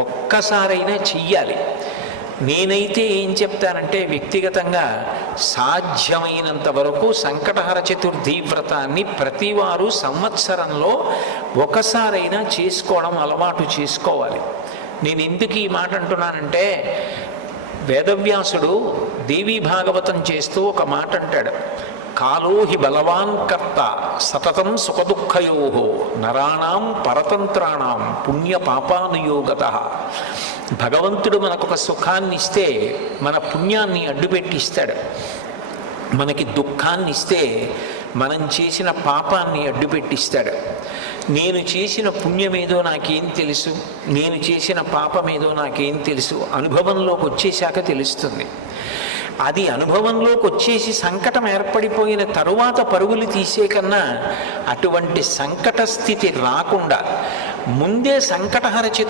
ఒక్కసారైనా చెయ్యాలి. నేనైతే ఏం చెప్తానంటే వ్యక్తిగతంగా సాధ్యమైనంత వరకు సంకటహర చతుర్థి వ్రతాన్ని ప్రతివారు సంవత్సరంలో ఒకసారైనా చేసుకోవడం అలవాటు చేసుకోవాలి. నేను ఎందుకు ఈ మాట అంటున్నానంటే, వేదవ్యాసుడు దేవీ భాగవతం చేస్తూ ఒక మాట అంటాడు, కాలో హి బలవాన్ కర్త సతతం సుఖదుఃఖయో నరాణం పరతంత్రాణం పుణ్య పాపానుయోగత. భగవంతుడు మనకొక సుఖాన్ని ఇస్తే మన పుణ్యాన్ని అడ్డుపెట్టిస్తాడు, మనకి దుఃఖాన్ని ఇస్తే మనం చేసిన పాపాన్ని అడ్డుపెట్టిస్తాడు. నేను చేసిన పుణ్యమేదో నాకేం తెలుసు, నేను చేసిన పాపమేదో నాకేం తెలుసు, అనుభవంలోకి వచ్చేశాక తెలుస్తుంది. అది అనుభవంలోకి వచ్చేసి సంకటం ఏర్పడిపోయిన తరువాత పరుగులు తీసే కన్నా అటువంటి సంకట స్థితి రాకుండా ముందే సంకటహర